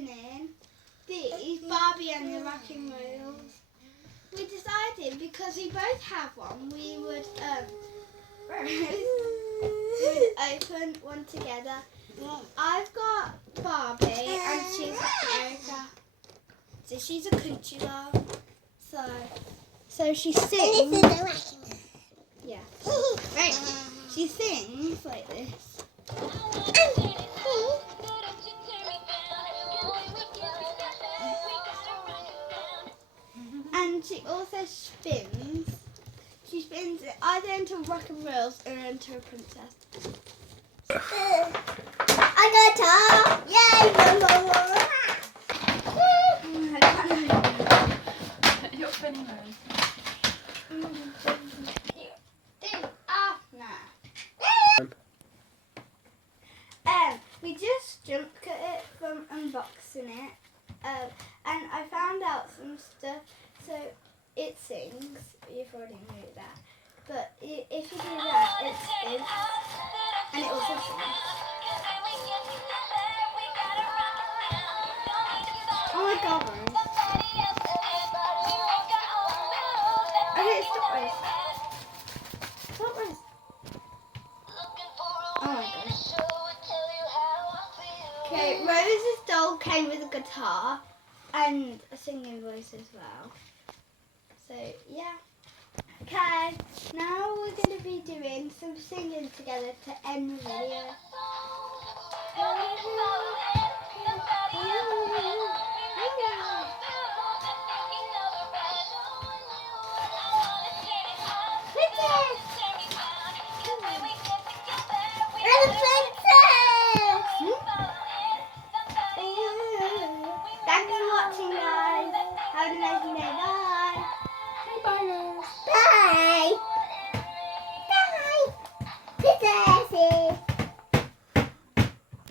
opening these Barbie and the Rocking Wheels, we decided because we both have one, we would open one together. I've got Barbie and she's Erica. So she's a country girl. So she sings. Yeah. Right. She sings like this. And she also spins. She spins it either into rock and rolls or into a princess. I got top! Yay! You're spinning those. We just jump cut it from unboxing it. And I found out some stuff. So it sings. You've already knew that. But if you do that, it spins. And it also sings. Oh my god, Rose. Okay, stop, Rose. Stop, Rose. Oh my gosh. Okay, Rose's doll came with a guitar and a singing voice as well. So, yeah. Okay, now we're going to be doing some singing together to end the video.